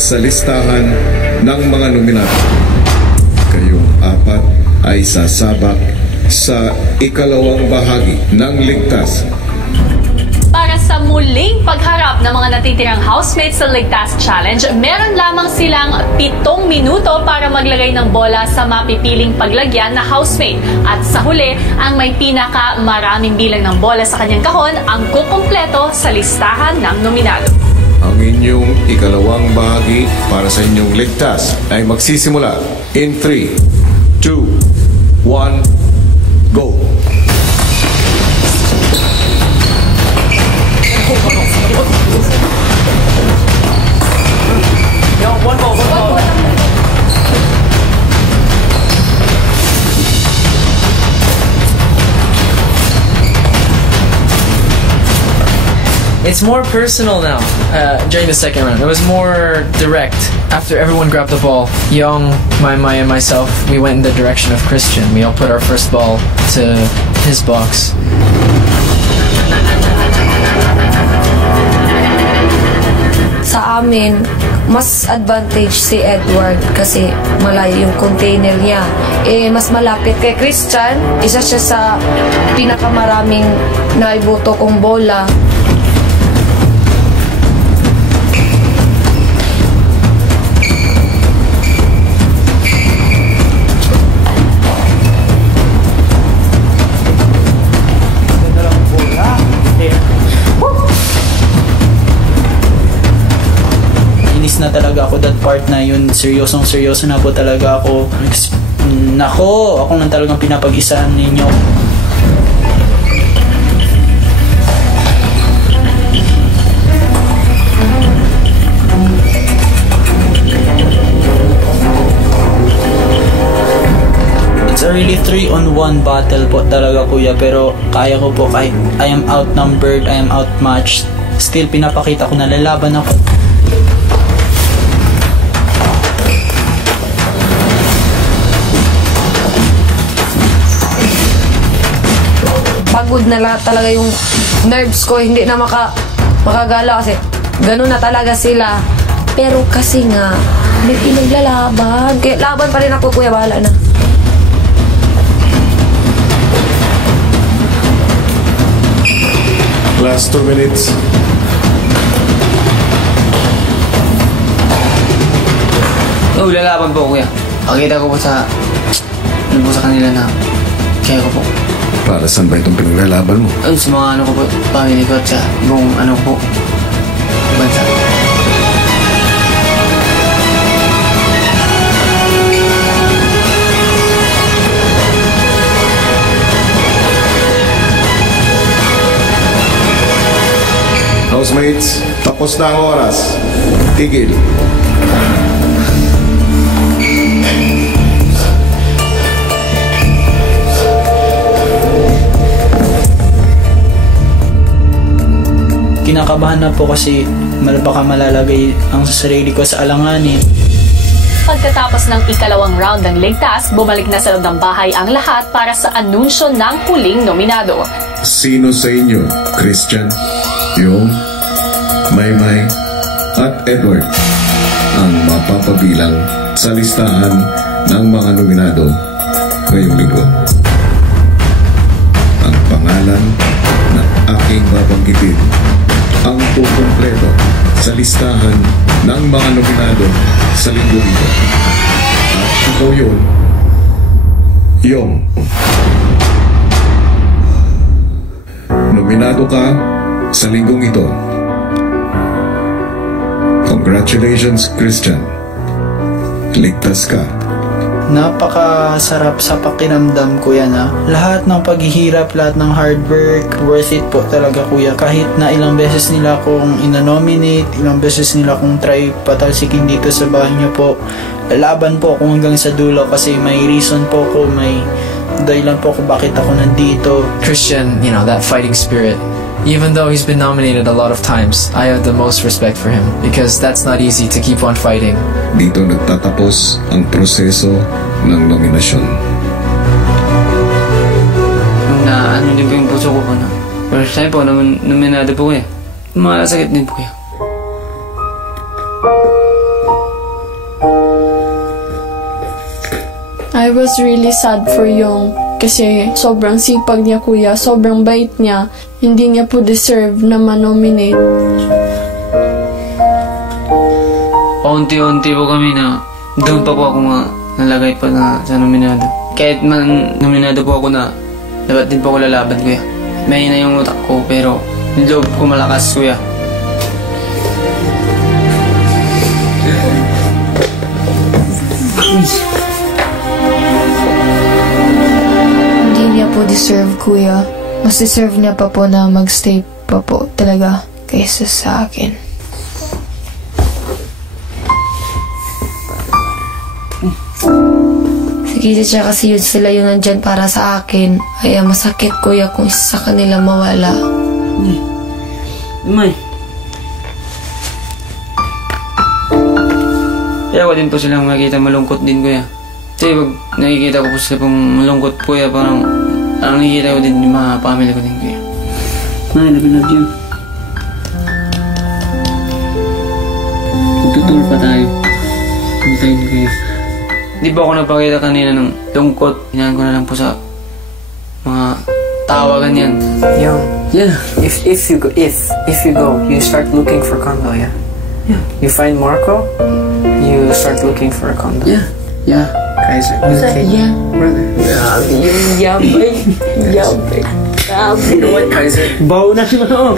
sa listahan ng mga nominado. Kayong apat ay sasabak sa ikalawang bahagi ng ligtas. Para sa muling pagharap ng mga natitirang housemates sa Ligtas Challenge, meron lamang silang 7 minuto para maglagay ng bola sa mapipiling paglagyan na housemate. At sa huli, ang may pinakamaraming bilang ng bola sa kanyang kahon ang kukumpleto sa listahan ng nominado. Ang inyong ikalawang bahagi para sa inyong ligtas ay magsisimula in 3, 2, 1, go! One ball. It's more personal now. During the second round, it was more direct. After everyone grabbed the ball, Young, Mai and myself, we went in the direction of Christian. We all put our first ball to his box. Sa amin, mas advantage si Edward kasi malayo yung container niya. Mas malapit kay Christian, isa siya sa pinakamaraming naibuto kong bola. Na talaga ako that part na yun, seryoso na po talaga ako. Nako, ako nang talagang pinapag-isaan ninyo. It's a really 3-on-1 battle po talaga, kuya, pero kaya ko po kahit I am outnumbered, I am outmatched, still pinapakita ko na lalaban ako. Pagod na lahat talaga yung nerves ko, hindi na makagala kasi ganun na talaga sila. Pero kasi nga may pinaglalaban, kaya laban pa rin ako, kuya, bahala na. Last 2 minutes. Lalaban po, kuya. Pakita ko po sa kanila na kaya ko po. Para saan ba itong pinaglalaban mo? Sa mga ano ko po, pamilya ko at sa buong ano ko po, bansa. Housemates, tapos na ang oras. Tigil. Kinakabahan na po kasi baka malalagay ang sarili ko sa alanganin. Pagkatapos ng ikalawang round ng ligtas, bumalik na sa loob ng bahay ang lahat para sa anunsyo ng huling nominado. Sino sa inyo, Christian, Yung, Maymay, at Edward, ang mapapabilang sa listahan ng mga nominado ngayong linggo? Ang pangalan na aking babanggitin ang kukumpleto sa listahan ng mga nominado sa linggo ito. At ito yun, Yung. Nominado ka sa linggong ito. Congratulations, Christian. Ligtas ka. Napakasarap sa pakiramdam, kuya, na lahat ng paghihirap, lahat ng hard work, worth it po talaga, kuya. Kahit na ilang beses nila akong ina-nominate, ilang beses nila akong try patalsikin dito sa bahay niyo po, lalaban po ako hanggang sa dulo kasi may reason po ko, may dahilan po ako bakit ako nandito. Christian, that fighting spirit. Even though he's been nominated a lot of times, I have the most respect for him because that's not easy to keep on fighting. Dito nagtatapos ang proseso ng nominasyon. Na ano din po yung puso ko po na first time po nominado po, kuya. Masakit din po, kuya. I was really sad for Yong kasi sobrang sipag niya kuya, sobrang bait niya. Hindi niya po deserve na ma-nominate. Paunti-unti po kami na doon pa po ako nalagay pa na sa nominado. Kahit man nominado po ako na dapat din po ako lalaban kuya. May na yung utak ko pero yung loob ko malakas kuya. Hindi niya po deserve, kuya. Mas deserve niya pa po na magstay pa po talaga kaysa sa akin. Sige siya kasi yun sila yung nandyan para sa akin. Kaya masakit, kuya, kung isa sa kanila mawala. May. Kaya ko din po silang makikita malungkot din kuya. Kasi pag nakikita ko po sila pong malungkot kuya, parang nakikita ko din yung mga pamilya ko din kuya. May, love you. Magtutur pa tayo. Hintayin kuya. Di ba ako nagpakita kanina ng lungkot? Hinahan ko na lang po sa mga tawa ganyan. Yo, Yeah. if you go, you start looking for condo, yeah. Yeah. You find Marco, you start looking for a condo. Yeah. Yeah. Kaiser. Okay. Yeah. Brother. Yabay. Yabay. You know what, Kaiser? Bow na mo.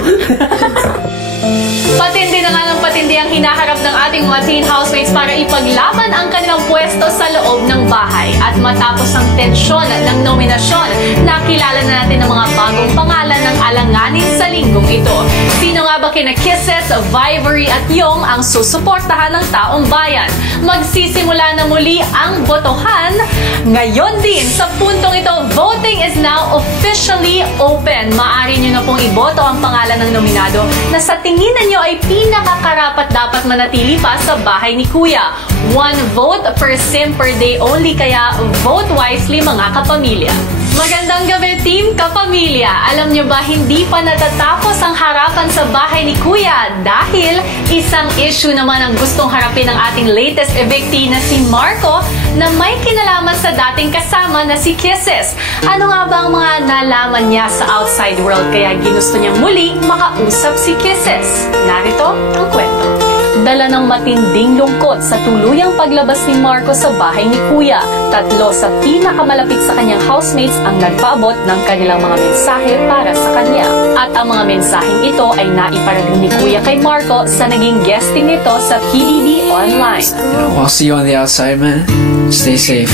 Patindi na nga ng patindi ang hinaharap ng ating mga teen housemates para ipaglaban ang kanilang pwesto sa loob ng bahay. At matapos ang tensyon ng nominasyon, nakilala na natin ang mga bagong pangalan ng alanganin sa linggong ito. Sino nga ba kina Kisses, Vivory at Yong ang susuportahan ng taong bayan? Magsisimula na muli ang botohan. Ngayon din, sa puntong ito, voting is now officially open. Maaari nyo na pong iboto ang pangalan ng nominado na sa tingin ninyo ay pinakakarapat dapat manatili pa sa bahay ni Kuya. 1 vote per sim per day only, kaya vote wisely mga kapamilya. Magandang gabi, Team Kapamilya! Alam nyo ba, hindi pa natatapos ang harapan sa bahay ni Kuya dahil isang issue naman ang gustong harapin ng ating latest evictee na si Marco na may kinalaman sa dating kasama na si Kisses. Ano nga ba ang mga nalaman niya sa outside world kaya ginusto niya muli makausap si Kisses? Narito ang kwento. Dala ng matinding lungkot sa tuluyang paglabas ni Marco sa bahay ni Kuya. 3 sa pinakamalapit sa kanyang housemates ang nagpaabot ng kanilang mga mensahe para sa kanya. At ang mga mensaheng ito ay naiparating ni Kuya kay Marco sa naging guesting nito sa PBB Online. I'll see you on the outside, man. Stay safe.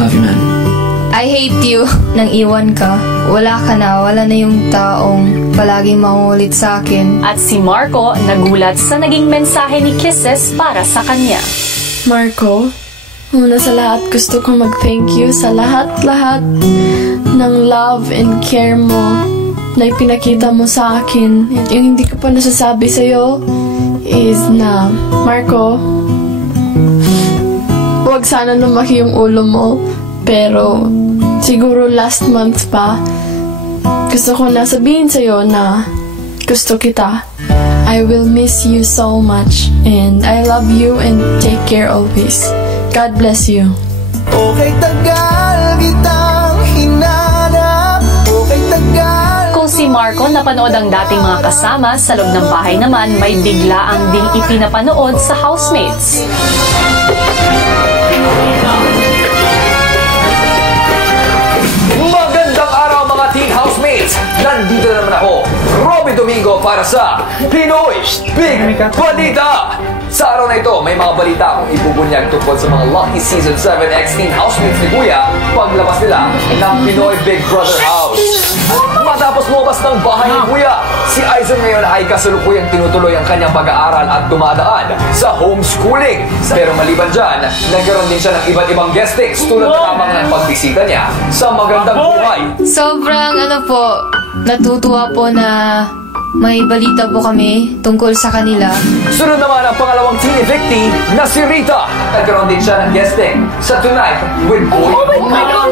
Love you, man. I hate you. Nang iwan ka, wala ka na, wala na yung taong palaging mangulit sa akin. At si Marco nagulat sa naging mensahe ni Kisses para sa kanya. Marco, una sa lahat gusto kong mag-thank you sa lahat-lahat ng love and care mo na ipinakita mo sa akin. Yung hindi ko pa nasasabi sa'yo is na, Marco, huwag sana lumaki yung ulo mo, pero siguro last month pa, gusto ko na sabihin sa'yo na gusto kita. I will miss you so much and I love you and take care always. God bless you. Okay, tagal kitang hinanap. Okay, tagal. Kung si Marco napanood ang dating mga kasama sa loob ng bahay naman, may bigla ang ding ipinapanood sa housemates. Magandang araw mga teen housemates! Nandito na naman ako, Robby Domingo para sa Pinoy Big Balita! Sa araw na ito, may mga balita akong ibubunyag tungkol sa mga Lucky Season 7 X Teen housemates ni Kuya paglabas nila ng Pinoy Big Brother House. Matapos lumabas ng bahay ni Kuya, si Aizen ngayon ay kasalukuyang tinutuloy ang kanyang pag-aaral at dumadaan sa homeschooling. Pero maliban dyan, nagkaroon din siya ng iba't ibang guestings tulad na lamang ng pagbisita niya sa Magandang Buhay. Sobrang natutuwa po na may balita po kami tungkol sa kanila. Sunod naman ang pangalawang teen evictee na si Rita. Nagkaroon din siya ng guesting sa Tonight with Boy.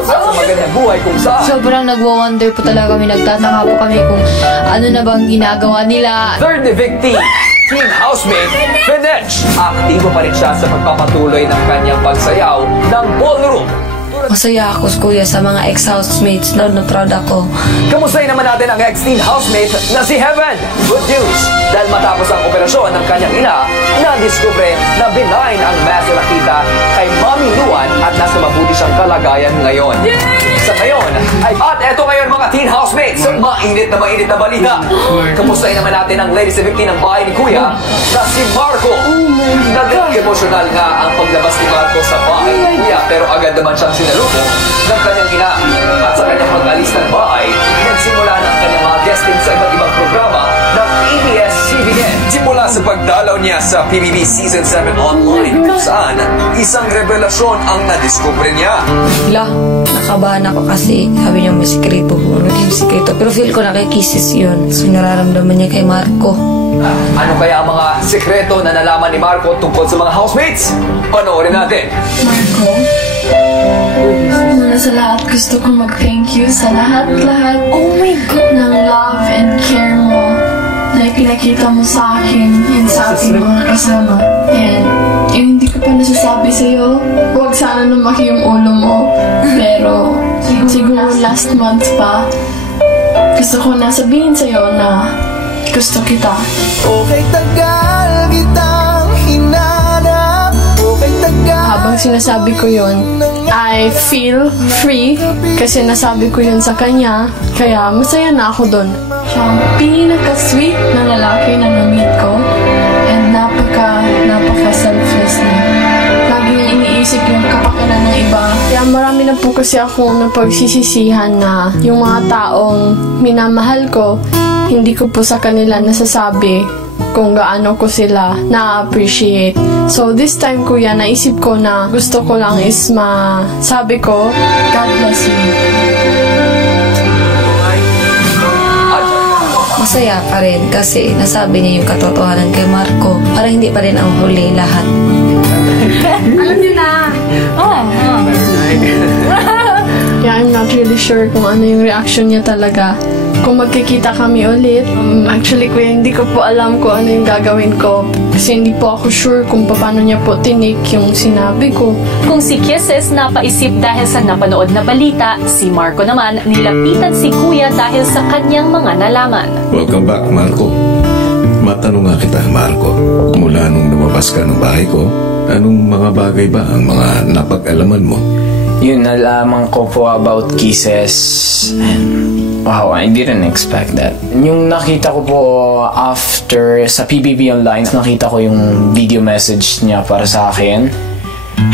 Sa Magandang Buhay kung saan Sobrang nagwa-wonder po talaga kami, nagtataka po kami kung ano na bang ginagawa nila. third evictee, teen housemate, Finech. Aktibo pa rin siya sa pagpapatuloy ng kanyang pagsayaw ng ballroom. Masaya ako, kuya, sa mga ex-housemates. Na proud ako. Kamustahin naman natin ang ex-teen housemate na si Heaven. Good news! Dahil matapos ang operasyon ng kanyang ina, na-discover na benign ang mass na nakita kay Mami Luan at nasa mabuti siyang kalagayan ngayon. Sa ngayon, at eto ngayon mga teen housemates, mainit na balita. Kamustahin naman natin ang latest victim ng bahay ni Kuya na si Marco. Naging emosyonal nga ang paglabas ni Marco sa bahay ni Kuya pero agad naman siyang sinalubong ng kanyang ina. At sa kanyang pag-alis ng bahay, nagsimula ng kanyang mga guesting sa iba't ibang programa ng ABS-CBN. Simula sa pagdalaw niya sa PBB Season 7 online kung saan isang revelasyon ang nadiskubre niya. Nakabahan ako kasi sabi niya may sikreto. Naging sikreto. Pero feel ko nakikisses yun. So nararamdaman niya kay Marco. Ano kaya ang mga sikreto na nalaman ni Marco tungkol sa mga housemates? Panoorin natin. Marco, muna sa lahat gusto ko mag-thank you sa lahat-lahat ng love and care mo na ipinakita mo sa akin and sa ating mga kasama. And yung hindi ko pa nasasabi sa'yo, huwag sana lumaki yung ulo mo. Pero siguro last month pa, gusto ko na sabihin sa'yo na gusto kita. Okay, tagal kitang hinanap. Okay, tagal. Habang sinasabi ko yun, I feel free kasi nasabi ko yun sa kanya. Kaya masaya na ako dun. Siya ang pinaka-sweet na lalaki na na-meet ko. And napaka-selfless niya. Lagi niya iniisip yung kapakanan ng iba. Kaya marami na po kasi akong napagsisisihan na yung mga taong minamahal ko, hindi ko po sa kanila nasasabi kung gaano ko sila na-appreciate. So this time, kuya, naisip ko na gusto ko lang is sabi ko, God bless you. Masaya pa rin kasi nasabi niya yung katotohanan kay Marco. Para hindi pa rin ang huli lahat. Alam niyo na! Yeah, I'm not really sure kung ano yung reaction niya talaga. Kung magkikita kami ulit, actually, kuya, hindi ko po alam kung ano yung gagawin ko. Kasi hindi po ako sure kung paano niya po tinik yung sinabi ko. Kung si Kisses napaisip dahil sa napanood na balita, si Marco naman nilapitan si Kuya dahil sa kanyang mga nalaman. Welcome back, Marco. Matanong nga kita, Marco. Mula nung lumabas ka ng bahay ko, anong mga bagay ba ang mga napag-alaman mo? Yun, nalaman ko po about Kisses. Wow, I didn't expect that. Yung nakita ko po after sa PBB Online, nakita ko yung video message niya para sa akin.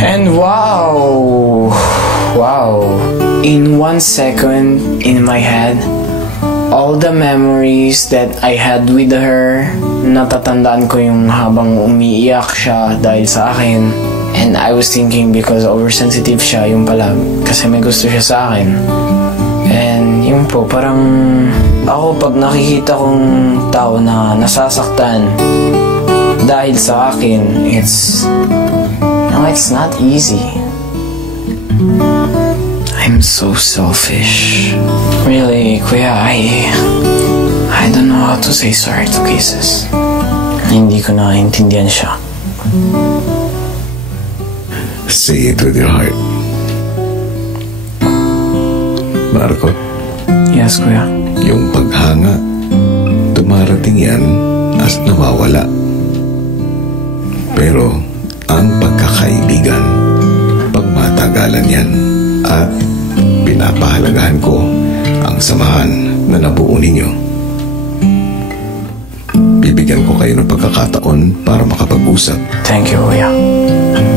And wow, in 1 second in my head, all the memories that I had with her, natatandaan ko yung habang umiiyak siya dahil sa akin. And I was thinking because oversensitive siya, yung pala, kasi may gusto siya sa akin. And yun po, parang ako pag nakikita kong tao na nasasaktan dahil sa akin, it's not easy. I'm so selfish. Really, Kuya, I don't know how to say sorry to Kisses. Hindi ko naiintindihan siya. Say it with your heart. Marco? Yes, Kuya. Yung paghanga, dumarating yan at nawawala. Pero ang pagkakaibigan, pagmatagalan yan at pinapahalagahan ko ang samahan na nabuo ninyo. Bibigyan ko kayo ng pagkakataon para makapag-usap. Thank you, Kuya.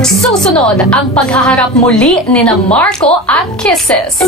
Susunod ang paghaharap muli ni na Marco at Kisses.